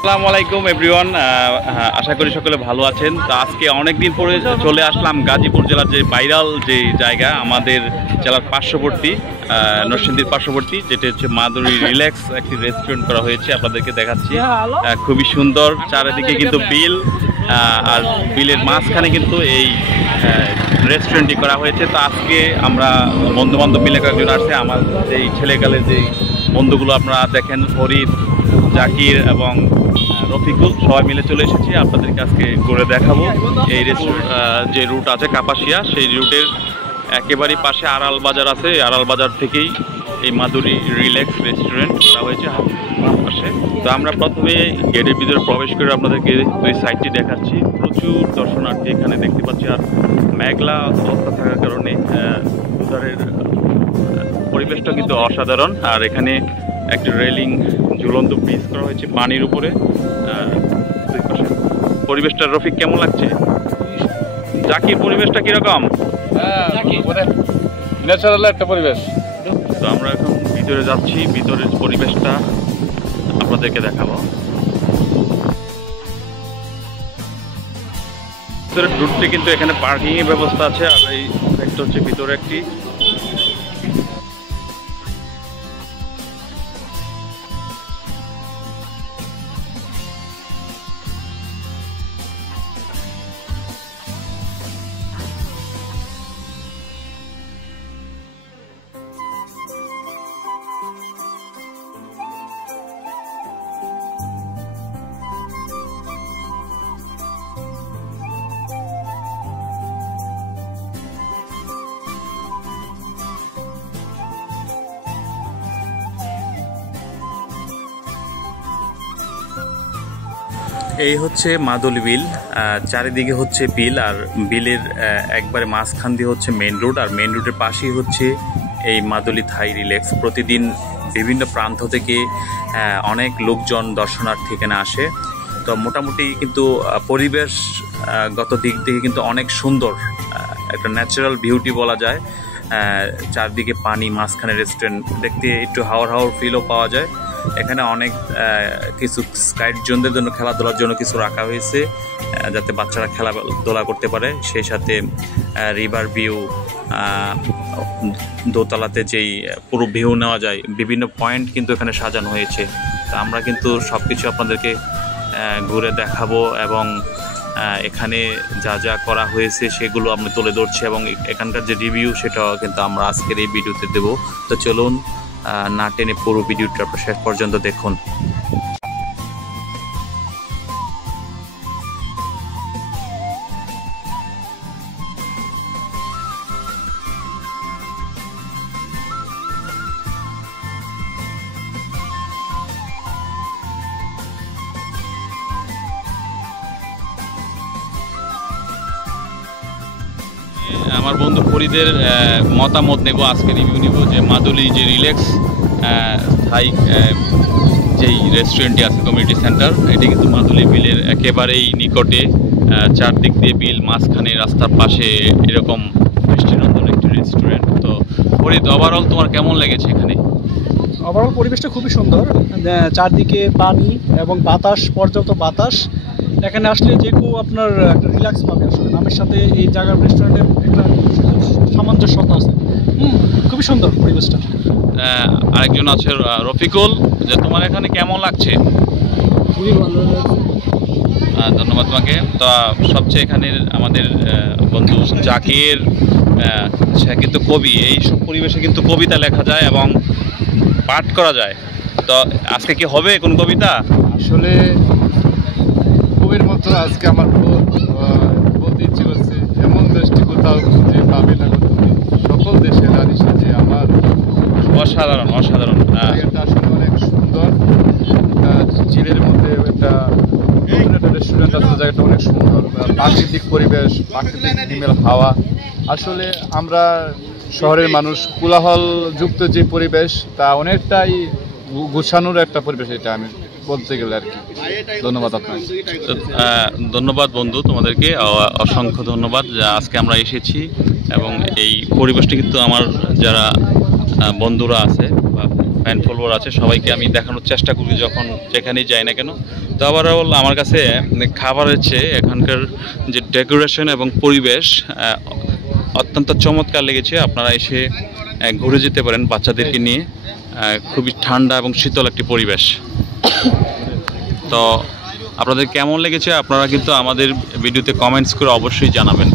আসসালামু আলাইকুম এভরিওয়ান, আশা করি সকলে ভালো আছেন। তো আজকে অনেক দিন পরে চলে আসলাম গাজীপুর জেলার যে ভাইরাল যে জায়গা, আমাদের জেলার পার্শ্ববর্তী নরসিংদীর পার্শ্ববর্তী, যেটা হচ্ছে মাধুরী রিল্যাক্স একটি রেস্টুরেন্ট করা হয়েছে। আপনাদেরকে দেখাচ্ছি, খুবই সুন্দর। চারিদিকে কিন্তু বিল, আর বিলের মাঝখানে কিন্তু এই রেস্টুরেন্টটি করা হয়েছে। তো আজকে আমরা বন্ধু বান্ধব মিলে কয়েকজন আসছে। আমার যেই ছেলেকালের যেই বন্ধুগুলো আপনারা দেখেন, ফরিদ, জাকির এবং রফিকুল, সবাই মিলে চলে এসেছি। আপনাদেরকে আজকে ঘুরে দেখাবো এই যে রুট আছে কাপাসিয়া, সেই রুটের একেবারেই পাশে আড়াল বাজার আছে। আড়াল বাজার থেকেই এই মাধুরী রিল্যাক্স রেস্টুরেন্ট করা হয়েছে পাশে। তো আমরা প্রথমে গেটের ভিতরে প্রবেশ করে আপনাদেরকে ওই সাইটটি দেখাচ্ছি। প্রচুর দর্শনার্থী এখানে দেখতে পাচ্ছি, আর মেঘলা অবস্থা থাকার কারণে উদারের পরিবেশটা কিন্তু অসাধারণ। আর এখানে একটা রেলিং, ঝুলন্ত ব্রিজ করা হয়েছে পানির উপরে। পরিবেশটা রফিক কেমন লাগছে? জাকির, পরিবেশটা কিরকম? ন্যাচারাল একটা পরিবেশ। তো আমরা এখন ভিতরে যাচ্ছি, ভিতরের পরিবেশটা আপনাদেরকে দেখাবো। ভিতরে ঢুকতে কিন্তু এখানে পার্কিং এর ব্যবস্থা আছে। আর এই একটা হচ্ছে ভিতরে একটি এই হচ্ছে মাদুলি বিল। চারিদিকে হচ্ছে বিল, আর বিলের একবারে মাঝখান দিয়ে হচ্ছে মেইন রোড, আর মেইন রোডের পাশেই হচ্ছে এই মাদুলি থাই রিল্যাক্স। প্রতিদিন বিভিন্ন প্রান্ত থেকে অনেক লোকজন দর্শনার্থী এখানে আসে। তো মোটামুটি কিন্তু পরিবেশগত দিক থেকে কিন্তু অনেক সুন্দর, একটা ন্যাচারাল বিউটি বলা যায়। চারদিকে পানি, মাঝখানে রেস্টুরেন্ট, দেখতে একটু হাওয়ার ফিলও পাওয়া যায়। এখানে অনেক কিছু স্কাইড জোনদের জন্য, খেলাধুলার জন্য কিছু রাখা হয়েছে, যাতে বাচ্চারা খেলাধুলা করতে পারে। সেই সাথে রিভার ভিউ, দোতলাতে যেই পুরো ভিউ নেওয়া যায়, বিভিন্ন পয়েন্ট কিন্তু এখানে সাজানো হয়েছে। তো আমরা কিন্তু সব কিছু আপনাদেরকে ঘুরে দেখাবো, এবং এখানে যা যা করা হয়েছে সেগুলো আমরা তুলে ধরছি, এবং এখানকার যে রিভিউ সেটাও কিন্তু আমরা আজকের এই ভিডিওতে দেবো। তো চলুন, না টেনে পুরো ভিডিওটা শেষ পর্যন্ত দেখুন। আমার বন্ধু ফরিদের মতামত নেব, আজকে রিভিউ নেব যে মাদুলি যে রিল্যাক্স স্থায়ী যেই রেস্টুরেন্টটি আছে, কমিউনিটি সেন্টার, এটি কিন্তু মাদুলি বিলের একেবারেই নিকটে। চারদিক দিয়ে বিল, মাঝখানে রাস্তার পাশে এরকম দৃষ্টিনন্দন একটি রেস্টুরেন্ট। তো ফরিদ, ওভারঅল তোমার কেমন লেগেছে এখানে? ওভারঅল পরিবেশটা খুবই সুন্দর, চারদিকে পানি এবং বাতাস, পর্যাপ্ত বাতাস। এখানে আসলে যে কেউ আপনার একটা রিল্যাক্স পাবে। আসলে নামের সাথে এই জায়গার রেস্টুরেন্টের একটা সামঞ্জস্যতা আছে। খুবই সুন্দর পরিবেশটা। আরেকজন আছে রফিকুল, যে তোমার এখানে কেমন লাগছে? খুবই ভালো লাগছে। ধন্যবাদ তোমাকে। তো সবচেয়ে এখানের আমাদের বন্ধু জাকির, সে কিন্তু কবি। এই সব পরিবেশে কিন্তু কবিতা লেখা যায় এবং পাঠ করা যায়। তো আজকে কি হবে কোন কবিতা? আসলে কবির মতো আজকে আমার বলতে ইচ্ছে করছে, এমন দেশটি কোথাও খুঁজে পাবে না তুমি, সকল দেশের নারী সাজে আমার। অসাধারণ, অসাধারণ। এটা আসলে অনেক সুন্দর। চিলের মধ্যে একটা রেস্টুরেন্ট আছে, জায়গাটা অনেক সুন্দর। প্রাকৃতিক পরিবেশ, প্রাকৃতিক নিমেল হাওয়া। আসলে আমরা শহরের মানুষ, কোলাহল যুক্ত যে পরিবেশ, তা অনেকটাই গুছানোর একটা পরিবেশ, এটা আমি বলতে গেলে আর কি। ধন্যবাদ আপনাকে। ধন্যবাদ বন্ধু, তোমাদেরকে অসংখ্য ধন্যবাদ যে আজকে আমরা এসেছি। এবং এই পরিবেশটা কিন্তু আমার যারা বন্ধুরা আছে বা ফ্যান ফলোয়ার আছে, সবাইকে আমি দেখানোর চেষ্টা করি যখন যেখানেই যাই না কেন। তো আবার আমার কাছে খাবারের চেয়ে এখানকার যে ডেকোরেশন এবং পরিবেশ অত্যন্ত চমৎকার লেগেছে। আপনারা এসে ঘুরে যেতে পারেন বাচ্চাদেরকে নিয়ে। খুবই ঠান্ডা এবং শীতল একটি পরিবেশ। তো আপনাদের কেমন লেগেছে আপনারা কিন্তু আমাদের ভিডিওতে কমেন্টস করে অবশ্যই জানাবেন।